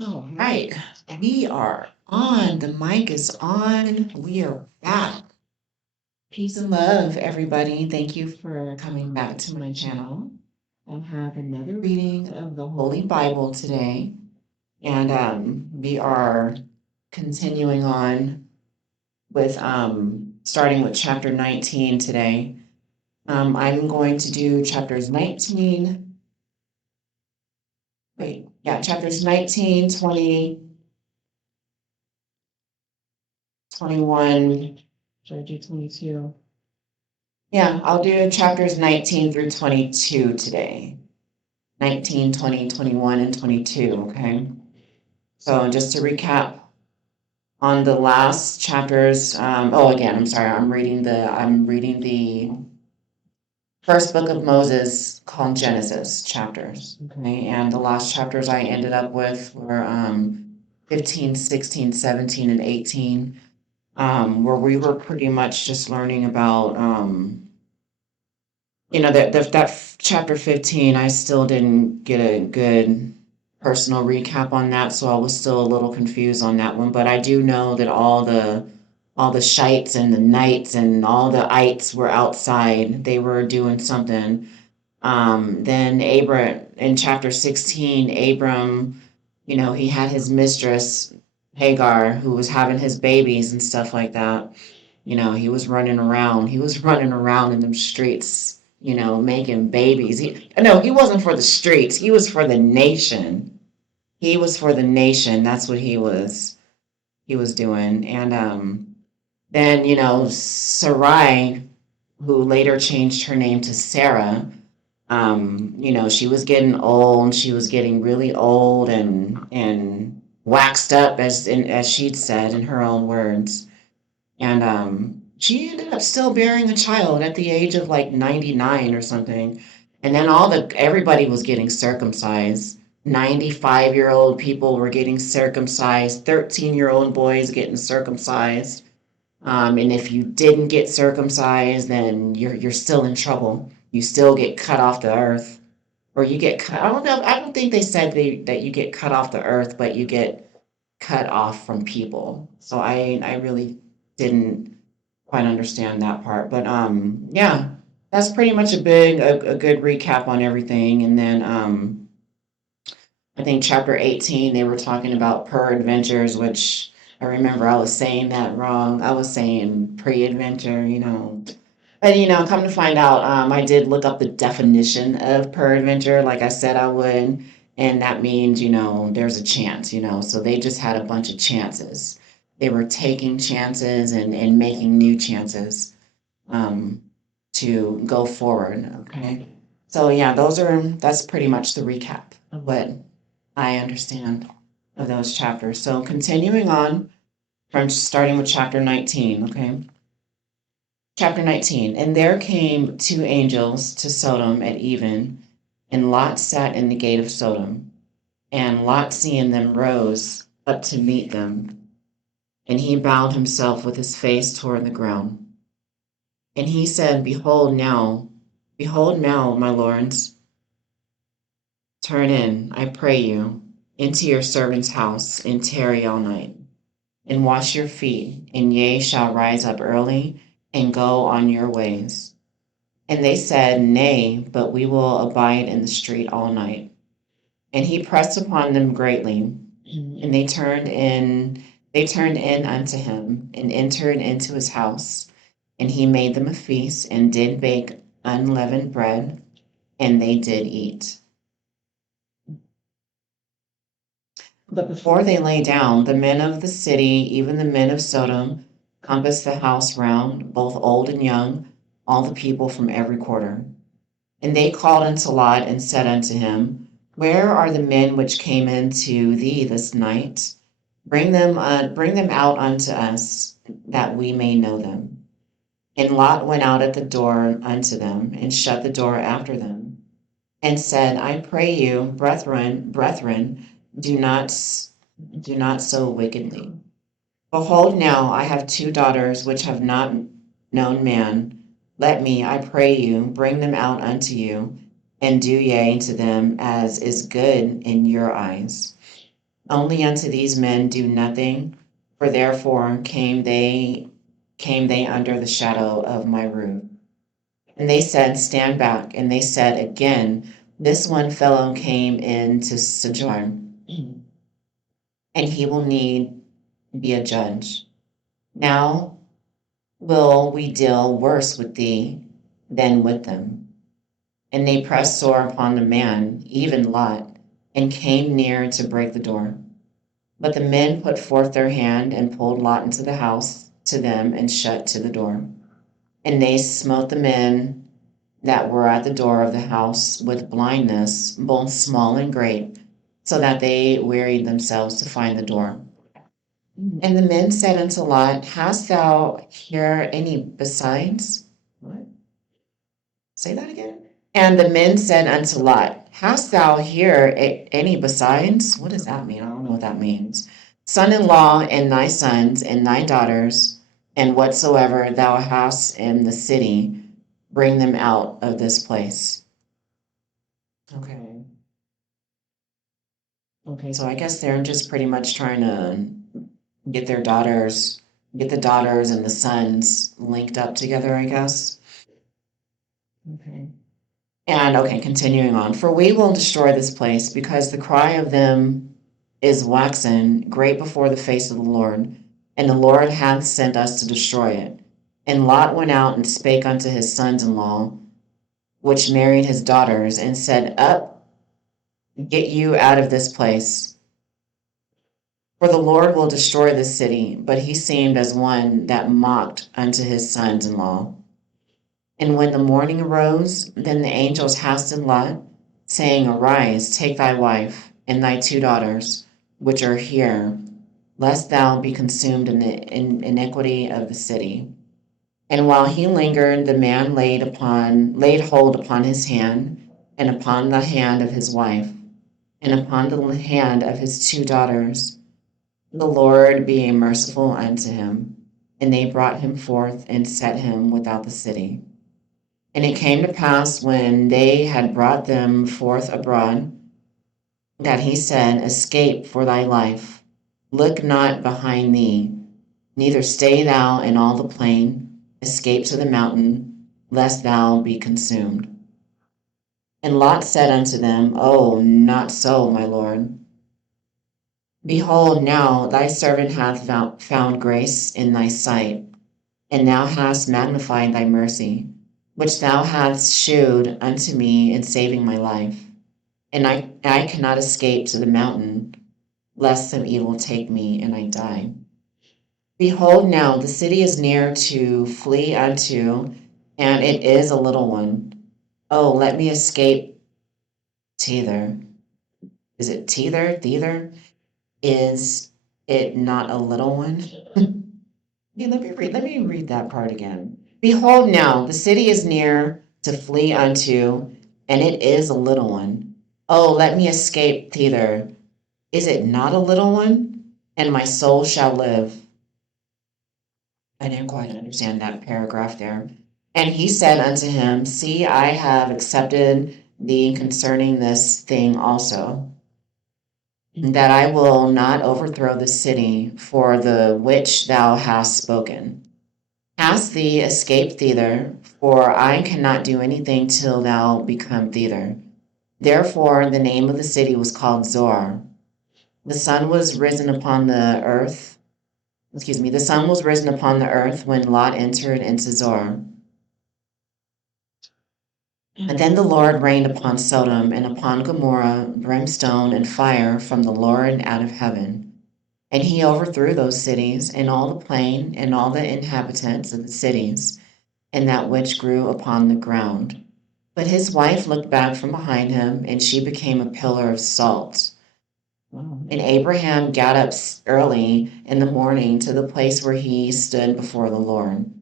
All right, we are on. The mic is on. We are back. Peace and love, everybody. Thank you for coming back to my channel. I have another reading of the Holy Bible today, and we are continuing on with starting with chapter 19 today. I'm going to do chapters 19. Chapters 19, 20, 21. Should I do 22? Yeah, I'll do chapters 19 through 22 today. 19, 20, 21, and 22, okay? So just to recap on the last chapters, again, I'm sorry, I'm reading the first book of Moses called Genesis chapters, okay? And the last chapters I ended up with were 15, 16, 17, and 18, where we were pretty much just learning about that chapter 15, I still didn't get a good personal recap on that, so I was still a little confused on that one. But I do know that all the shites and the knights and all the ites were outside. They were doing something. Then Abram in chapter 16, Abram, he had his mistress Hagar, who was having his babies and stuff like that. He was running around. He was running around in them streets, making babies. No, he wasn't for the streets. He was for the nation. He was for the nation. That's what he was doing. And then, Sarai, who later changed her name to Sarah, she was getting old. She was getting really old and waxed up, as she'd said in her own words. And she ended up still bearing a child at the age of like 99 or something. And then everybody was getting circumcised. 95-year-old people were getting circumcised, 13-year-old boys getting circumcised. And if you didn't get circumcised, then you're still in trouble. You still get cut off the earth. Or you get cut. I don't know. I don't think they said that you get cut off the earth, but you get cut off from people. So I really didn't quite understand that part. But yeah, that's pretty much a good recap on everything. And then I think chapter 18 they were talking about peradventures, which I remember I was saying that wrong. I was saying pre-adventure. But come to find out, I did look up the definition of peradventure, like I said I would, and that means there's a chance. So they just had a bunch of chances. They were taking chances and making new chances um, to go forward. Okay, so yeah, that's pretty much the recap of what I understand of those chapters. So continuing on from starting with chapter 19. Okay. Chapter 19. And there came two angels to Sodom at even, and Lot sat in the gate of Sodom. And Lot, seeing them, rose up to meet them. And he bowed himself with his face toward the ground. And he said, behold now, my lords, turn in, I pray you, into your servant's house, and tarry all night, and wash your feet, and ye shall rise up early, and go on your ways. And they said, Nay, but we will abide in the street all night. And he pressed upon them greatly, and they turned in unto him, and entered into his house. And he made them a feast, and did bake unleavened bread, and they did eat. But before they lay down, the men of the city, even the men of Sodom, compassed the house round, both old and young, all the people from every quarter. And they called unto Lot, and said unto him, Where are the men which came into thee this night? Bring them out unto us, that we may know them. And Lot went out at the door unto them, and shut the door after them, and said, I pray you, brethren, do not so wickedly. Behold, now I have two daughters which have not known man. Let me, I pray you, bring them out unto you, and do ye to them as is good in your eyes. Only unto these men do nothing, for therefore came they under the shadow of my roof. And they said, Stand back. And they said again, This one fellow came in to sojourn, and he will need be a judge. Now will we deal worse with thee than with them. And they pressed sore upon the man, even Lot, and came near to break the door. But the men put forth their hand and pulled Lot into the house to them and shut to the door. And they smote the men that were at the door of the house with blindness, both small and great, so that they wearied themselves to find the door. And the men said unto Lot, Hast thou here any besides? What? Say that again. And the men said unto Lot, Hast thou here any besides? What does that mean? I don't know what that means. Son-in-law and thy sons and thy daughters, and whatsoever thou hast in the city, bring them out of this place. Okay. Okay, so I guess they're just pretty much trying to get their daughters, get the daughters and the sons linked up together, I guess. Okay. And okay, continuing on. For we will destroy this place, because the cry of them is waxen great before the face of the Lord, and the Lord hath sent us to destroy it. And Lot went out and spake unto his sons in law, which married his daughters, and said, Up, get you out of this place. For the Lord will destroy this city. But he seemed as one that mocked unto his sons in law. And when the morning arose, then the angels hastened Lot, saying, Arise, take thy wife and thy 2 daughters, which are here, lest thou be consumed in the iniquity of the city. And while he lingered, the man laid hold upon his hand, and upon the hand of his wife, and upon the hand of his 2 daughters, the Lord being merciful unto him. And they brought him forth and set him without the city. And it came to pass, when they had brought them forth abroad, that he said, Escape for thy life, look not behind thee, neither stay thou in all the plain, escape to the mountain, lest thou be consumed. And Lot said unto them, Oh, not so, my lord. Behold, now thy servant hath found grace in thy sight, and thou hast magnified thy mercy, which thou hast shewed unto me in saving my life. And I cannot escape to the mountain, lest some evil take me and I die. Behold, now the city is near to flee unto, and it is a little one. Oh, let me escape thither. Is it thither? Is it not a little one? Yeah, let me read that part again. Behold, now the city is near to flee unto, and it is a little one. Oh, let me escape thither. Is it not a little one? And my soul shall live. I didn't quite understand that paragraph there. And he said unto him, See, I have accepted thee concerning this thing also, that I will not overthrow the city for the which thou hast spoken. Hast thee escaped thither, for I cannot do anything till thou become thither. Therefore the name of the city was called Zoar. The sun was risen upon the earth. The sun was risen upon the earth when Lot entered into Zoar. And then the Lord rained upon Sodom and upon Gomorrah brimstone and fire from the Lord out of heaven. And he overthrew those cities, and all the plain, and all the inhabitants of the cities, and that which grew upon the ground. But his wife looked back from behind him, and she became a pillar of salt. And Abraham got up early in the morning to the place where he stood before the Lord.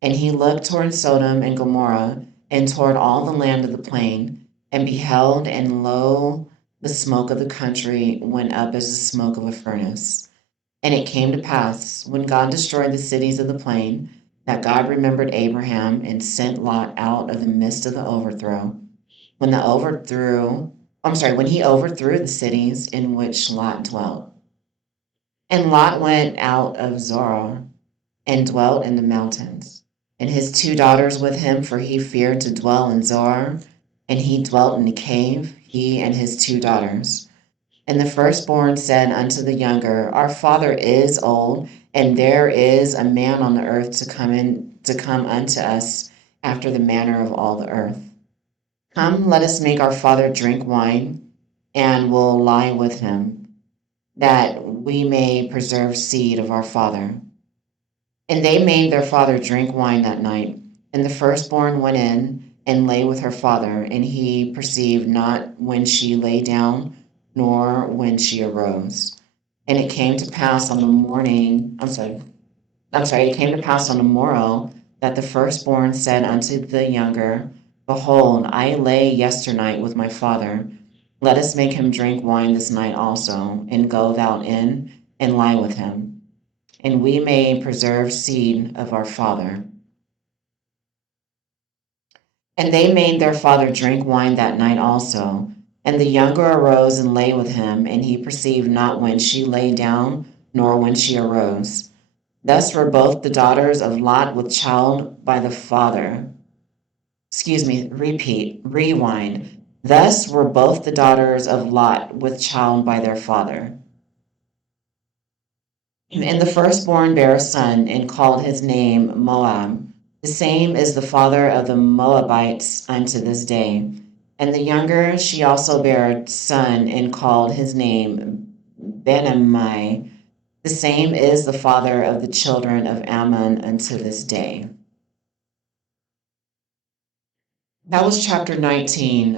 And he looked toward Sodom and Gomorrah, and toward all the land of the plain, and beheld, and lo, the smoke of the country went up as the smoke of a furnace. And it came to pass, when God destroyed the cities of the plain, that God remembered Abraham and sent Lot out of the midst of the overthrow. When the overthrow when he overthrew the cities in which Lot dwelt. And Lot went out of Zoar and dwelt in the mountains, and his 2 daughters with him, for he feared to dwell in Zoar, and he dwelt in a cave, he and his 2 daughters. And the firstborn said unto the younger, Our father is old, and there is a man on the earth to come unto us after the manner of all the earth. Come, let us make our father drink wine, and will lie with him, that we may preserve seed of our father. And they made their father drink wine that night. And the firstborn went in and lay with her father, and he perceived not when she lay down, nor when she arose. And it came to pass on the it came to pass on the morrow that the firstborn said unto the younger, Behold, I lay yesternight with my father. Let us make him drink wine this night also, and go thou in and lie with him, and we may preserve seed of our father. And they made their father drink wine that night also. And the younger arose and lay with him, and he perceived not when she lay down, nor when she arose. Thus were both the daughters of Lot with child by the father. Rewind. Thus were both the daughters of Lot with child by their father. And the firstborn bare a son, and called his name Moab. The same is the father of the Moabites unto this day. And the younger she also bare a son, and called his name Benammi. The same is the father of the children of Ammon unto this day. That was chapter 19.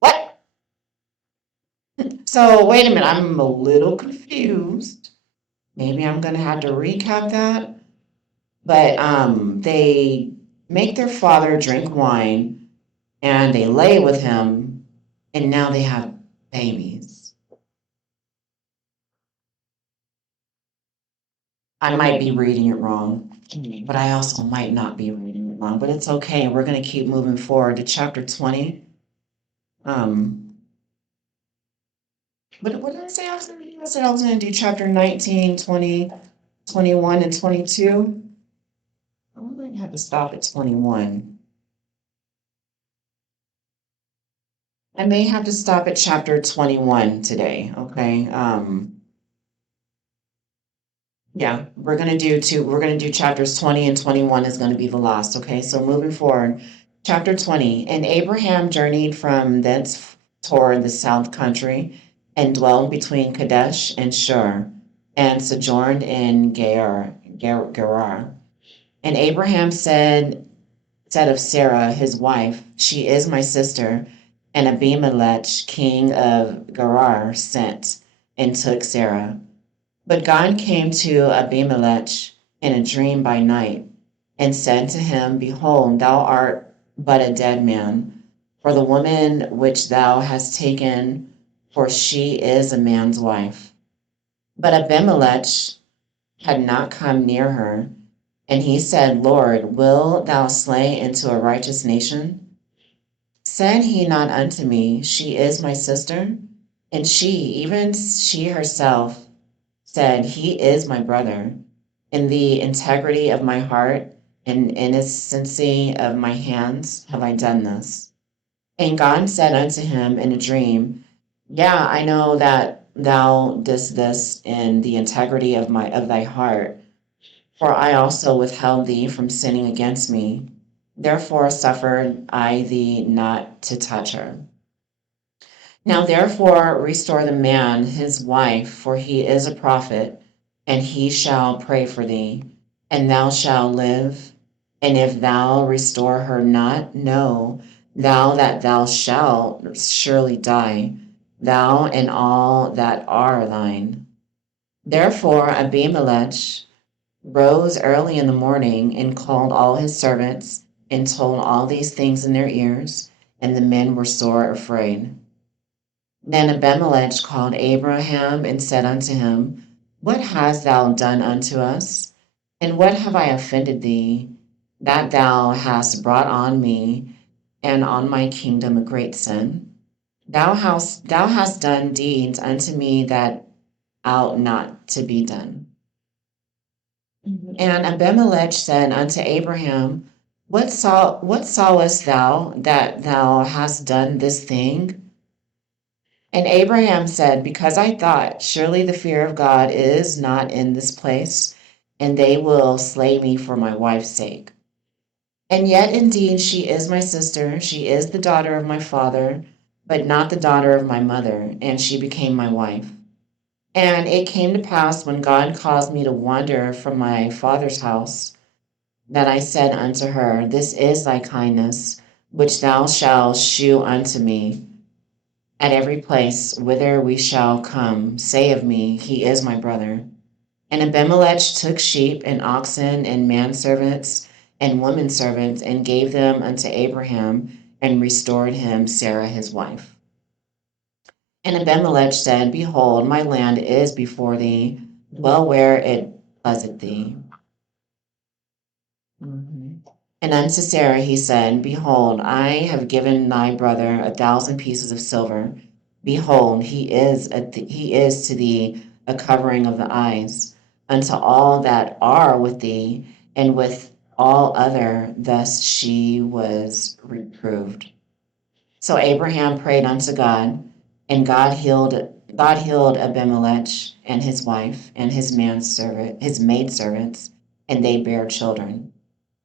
What? So wait a minute, I'm a little confused. Maybe I'm gonna have to recap that. But they make their father drink wine, and they lay with him, and now they have babies. I might be reading it wrong, but I also might not be reading it wrong. But it's okay. We're going to keep moving forward to chapter 20. What did I say I was going to do? I said I was going to do chapter 19, 20, 21, and 22. I'm going to have to stop at 21. I may have to stop at chapter 21 today, okay? Yeah, we're gonna do chapters 20 and 21 is gonna be the last, okay? So moving forward, chapter 20. And Abraham journeyed from thence toward the south country, and dwelled between Kadesh and Shur, and sojourned in Gerar. And Abraham said of Sarah his wife, She is my sister. And Abimelech king of Gerar sent and took Sarah. But God came to Abimelech in a dream by night, and said to him, Behold, thou art but a dead man, for the woman which thou hast taken, for she is a man's wife. But Abimelech had not come near her, and he said, Lord, wilt thou slay into a righteous nation? Said he not unto me, She is my sister? And even she herself, said, He is my brother. In the integrity of my heart and innocency of my hands have I done this. And God said unto him in a dream, Yeah, I know that thou didst this in the integrity of thy heart, for I also withheld thee from sinning against me. Therefore suffered I thee not to touch her. Now therefore restore the man his wife, for he is a prophet, and he shall pray for thee, and thou shalt live. And if thou restore her not, know thou that thou shalt surely die, thou and all that are thine. Therefore Abimelech rose early in the morning, and called all his servants, and told all these things in their ears, and the men were sore afraid. Then Abimelech called Abraham and said unto him, What hast thou done unto us? And what have I offended thee, that thou hast brought on me and on my kingdom a great sin. Thou hast done deeds unto me that ought not to be done. And Abimelech said unto Abraham, what sawest thou that thou hast done this thing? And Abraham said, because I thought, surely the fear of God is not in this place, and they will slay me for my wife's sake. And yet indeed she is my sister, she is the daughter of my father, but not the daughter of my mother, and she became my wife. And it came to pass when God caused me to wander from my father's house, that I said unto her, this is thy kindness, which thou shalt shew unto me. At every place whither we shall come, say of me, he is my brother. And Abimelech took sheep and oxen and manservants and womenservants and gave them unto Abraham and restored him Sarah his wife. And Abimelech said, behold, my land is before thee, dwell where it pleaseth thee. And unto Sarah he said, behold, I have given thy brother 1,000 pieces of silver. Behold, he is to thee a covering of the eyes, unto all that are with thee, and with all other. Thus she was reproved. So Abraham prayed unto God, and God healed Abimelech and his wife and his maidservants, and they bare children.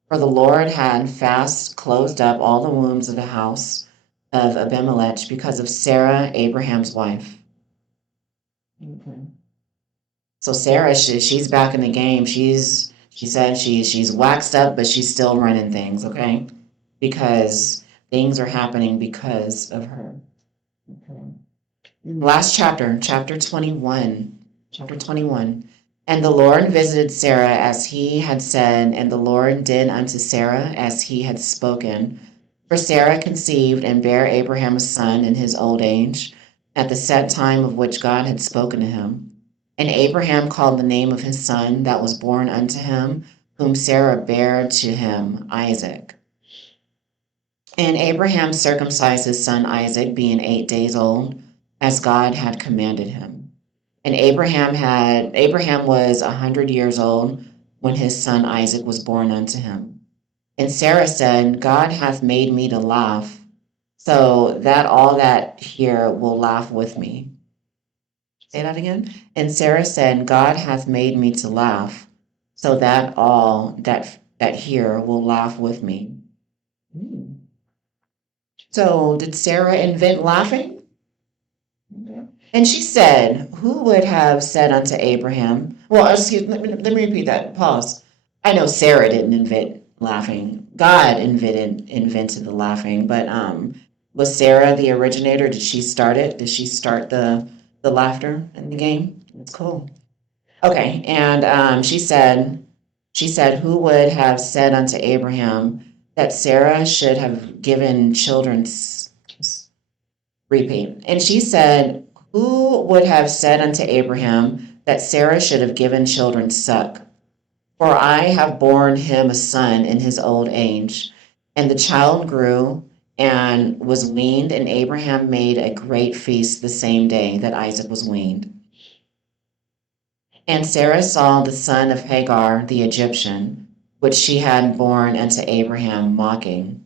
For the Lord had fast closed up all the wombs of the house of Abimelech because of Sarah, Abraham's wife. Okay. So Sarah, she's back in the game. She said she's waxed up, but she's still running things, okay? Because things are happening because of her. Okay. Last chapter 21. Chapter 21. And the Lord visited Sarah as he had said, and the Lord did unto Sarah as he had spoken. For Sarah conceived and bare Abraham a son in his old age, at the set time of which God had spoken to him. And Abraham called the name of his son that was born unto him, whom Sarah bare to him, Isaac. And Abraham circumcised his son Isaac, being 8 days old, as God had commanded him. And Abraham was 100 years old when his son Isaac was born unto him. And Sarah said, God hath made me to laugh, so that all that hear will laugh with me. Say that again. And Sarah said, God hath made me to laugh, so that all that hear will laugh with me. So did Sarah invent laughing? And she said, who would have said unto Abraham, well, excuse me, let me repeat that, pause. I know Sarah didn't invent laughing. God invented the laughing, but was Sarah the originator? Did she start it? Did she start the laughter in the game? That's cool. Okay, and she said, who would have said unto Abraham that Sarah should have given children repeat? And she said, who would have said unto Abraham that Sarah should have given children suck? For I have borne him a son in his old age. And the child grew and was weaned, and Abraham made a great feast the same day that Isaac was weaned. And Sarah saw the son of Hagar the Egyptian, which she had borne unto Abraham, mocking.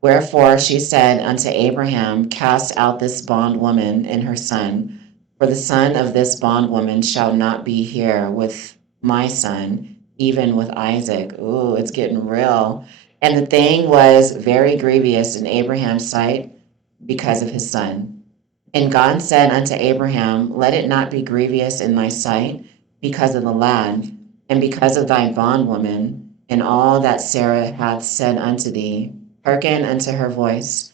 Wherefore she said unto Abraham, cast out this bondwoman and her son, for the son of this bondwoman shall not be here with my son, even with Isaac. Ooh, it's getting real. And the thing was very grievous in Abraham's sight because of his son. And God said unto Abraham, let it not be grievous in thy sight because of the lad, and because of thy bondwoman, and all that Sarah hath said unto thee. Hearken unto her voice,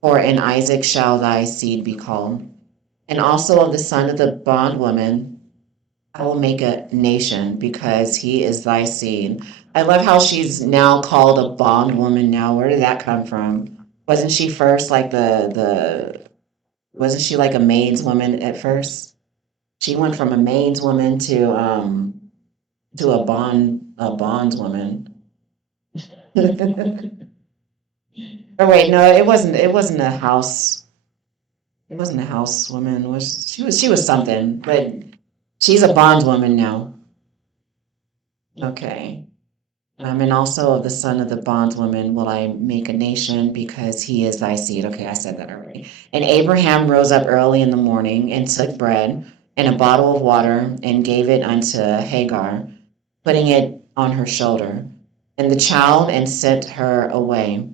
for in Isaac shall thy seed be called. And also of the son of the bondwoman I will make a nation, because he is thy seed. I love how she's now called a bondwoman now. Where did that come from? Wasn't she first like wasn't she like a maid's woman at first? She went from a maid's woman to a bondswoman. Oh wait, no, it wasn't. It wasn't a house. It wasn't a housewoman. Was she was something, but she's a bondwoman now. Okay. And also of the son of the bondwoman will I make a nation because he is thy seed. Okay, I said that already. And Abraham rose up early in the morning and took bread and a bottle of water and gave it unto Hagar, putting it on her shoulder, and the child, and sent her away.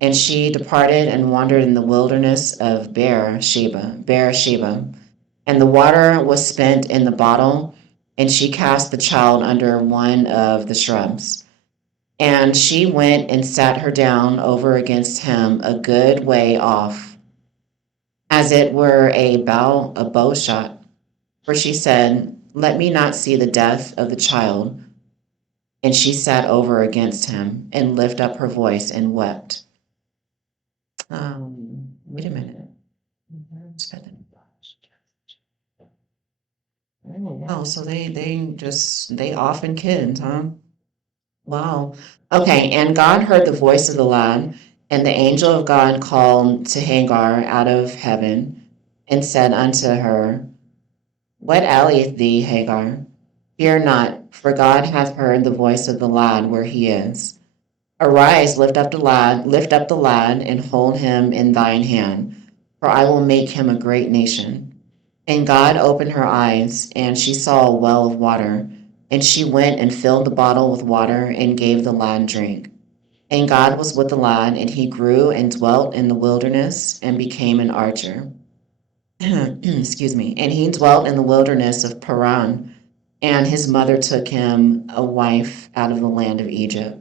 And she departed and wandered in the wilderness of Beersheba. And the water was spent in the bottle, and she cast the child under one of the shrubs. And she went and sat her down over against him a good way off, as it were a bow shot. For she said, Let me not see the death of the child. And she sat over against him, and lifted up her voice and wept. Wait a minute. Oh, so they often kids, huh? Wow. Okay, and God heard the voice of the lad, and the angel of God called to Hagar out of heaven, and said unto her, What aileth thee, Hagar? Fear not, for God hath heard the voice of the lad where he is. Arise, lift up the lad, and hold him in thine hand, for I will make him a great nation. And God opened her eyes, and she saw a well of water. And she went and filled the bottle with water, and gave the lad drink. And God was with the lad, and he grew and dwelt in the wilderness, and became an archer. Excuse me. And he dwelt in the wilderness of Paran, and his mother took him a wife out of the land of Egypt.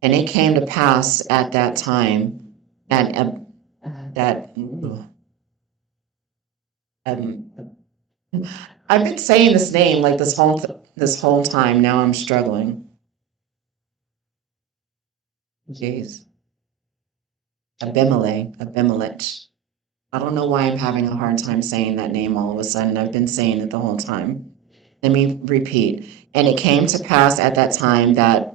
And it came to pass at that time that that um, I've been saying this name like this whole time. Now I'm struggling. Jeez, Abimelech. I don't know why I'm having a hard time saying that name all of a sudden. I've been saying it the whole time. Let me repeat. And it came to pass at that time that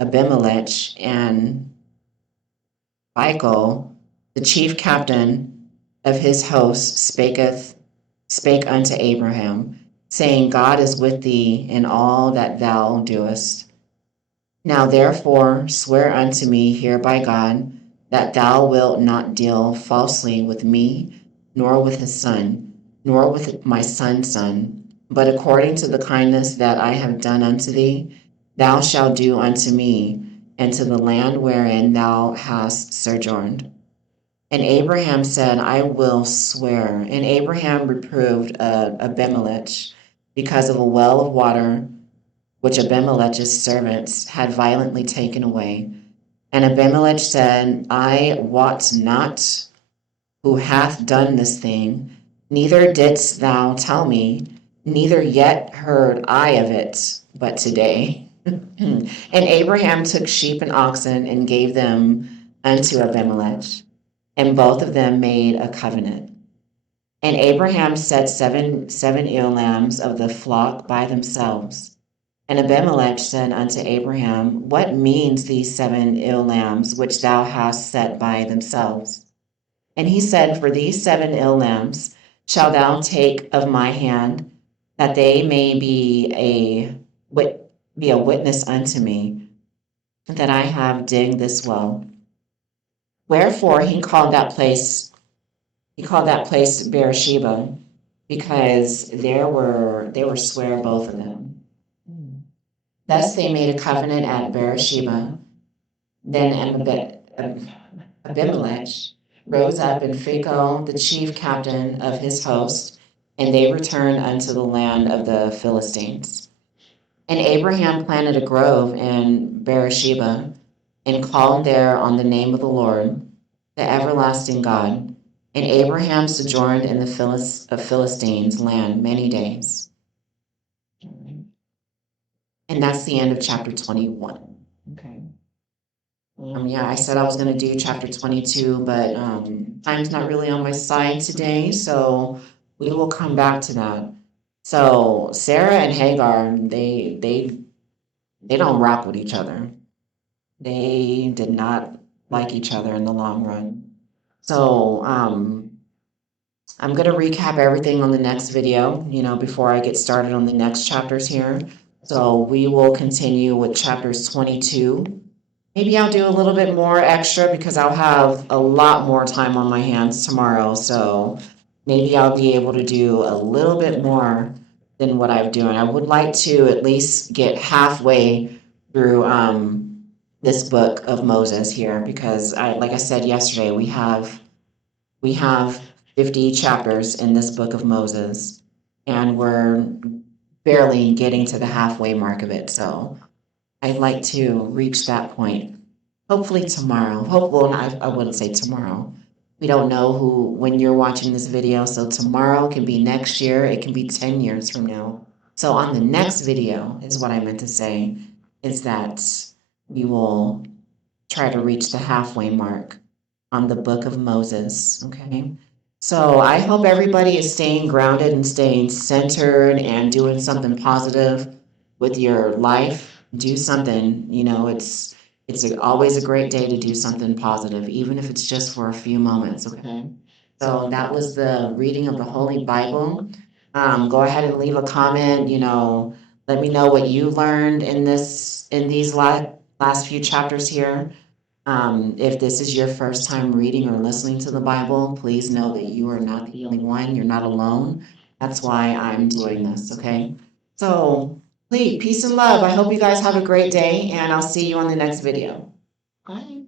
Abimelech and Michael, the chief captain of his host, spake unto Abraham, saying, God is with thee in all that thou doest. Now therefore swear unto me here by God, that thou wilt not deal falsely with me, nor with his son, nor with my son's son, but according to the kindness that I have done unto thee, thou shalt do unto me, and to the land wherein thou hast sojourned. And Abraham said, I will swear. And Abraham reproved Abimelech because of a well of water which Abimelech's servants had violently taken away. And Abimelech said, I wot not who hath done this thing, neither didst thou tell me, neither yet heard I of it, but today. And Abraham took sheep and oxen and gave them unto Abimelech, and both of them made a covenant. And Abraham set seven ewe lambs of the flock by themselves. And Abimelech said unto Abraham, What means these 7 ewe lambs which thou hast set by themselves? And he said, For these 7 ewe lambs shalt thou take of my hand, that they may be a witness unto me, that I have digged this well. Wherefore he called that place Beersheba, because they were swear both of them. Thus they made a covenant at Beersheba. Then Abimelech rose up, and Phicol, the chief captain of his host, and they returned unto the land of the Philistines. And Abraham planted a grove in Beersheba, and called there on the name of the Lord, the everlasting God. And Abraham sojourned in the Philistines' land many days. And that's the end of chapter 21. Okay. Yeah, I said I was going to do chapter 22, but time's not really on my side today, so we will come back to that. So Sarah and Hagar, they don't rock with each other. They did not like each other in the long run. So, I'm going to recap everything on the next video, before I get started on the next chapters here. So we will continue with chapters 22. Maybe I'll do a little bit more extra because I'll have a lot more time on my hands tomorrow. So maybe I'll be able to do a little bit more than what I'm doing. I would like to at least get halfway through this book of Moses here because like I said yesterday, we have 50 chapters in this book of Moses, and we're barely getting to the halfway mark of it. So I'd like to reach that point. Hopefully tomorrow. Well, I wouldn't say tomorrow. We don't know when you're watching this video, so tomorrow can be next year, it can be 10 years from now. So on the next video is what I meant to say, is that we will try to reach the halfway mark on the book of Moses, okay? So I hope everybody is staying grounded and staying centered and doing something positive with your life. Do something, it's always a great day to do something positive, even if it's just for a few moments, okay? So that was the reading of the Holy Bible. Go ahead and leave a comment, let me know what you learned in these last few chapters here. If this is your first time reading or listening to the Bible, please know that you are not the only one. You're not alone. That's why I'm doing this, okay? So, please, peace and love. I hope you guys have a great day, and I'll see you on the next video. Bye.